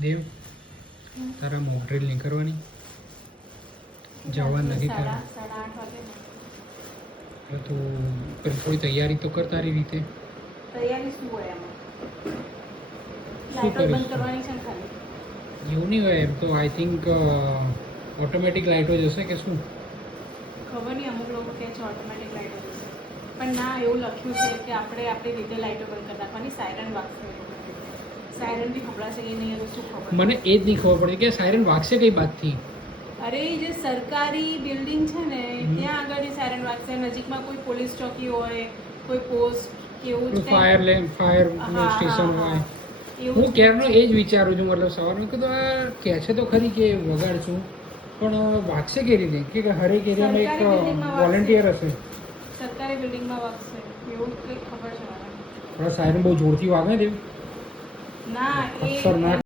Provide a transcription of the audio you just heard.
દેવ તારા mock drill નહીં કરવાની જવા નથી તારા 8:30 વાગે એટલે તું પેલી થોડી તૈયારી તો કર તારી રીતે તૈયારી શું હોય આમાં શું લાઈટો બંધ કરીશ કરવાની છે ને ખાલી એવું નહીં હોય એમ તો આઈ થિંક ઓટોમેટિક લાઇટો જશે કે શું ખબર નહીં અમુક લોકો કહે છે ઓટોમેટિક લાઈટો જશે પણ ના એવું લખ્યું છે કે આપણે આપણી રીતે લાઈટો બંધ કરી નાખવાની સાયરન વાગશે સાયરન બી ખબરાશે કે નહીં એ શું ખબર મને એ જ નહીં ખબર પડતી કે સાયરન વાગશે કઈ બાતથી અરે જે સરકારી બિલ્ડિંગ છે ને ત્યાં આગળ જે સાયરન વાગશે નજીકમાં કોઈ પોલીસ ચોકી હોય કોઈ પોસ્ટ કે એવું જ ફાયર ફાયર સ્ટેશન હોય હું ક્યારનો એ જ વિચારું છું મતલબ સવારમાં કીધું આ કહે છે તો ખરી કે વગાડશું પણ વાગશે કેવી રીતે કે હરેક એરિયામાં એક વોલેન્ટિયર હશે સરકારી બિલ્ડિંગમાં વાગશે એવું કંઈક ખબર છે મને સાયરન બહુ જોરથી વાગે ને ના એ ખતરનાક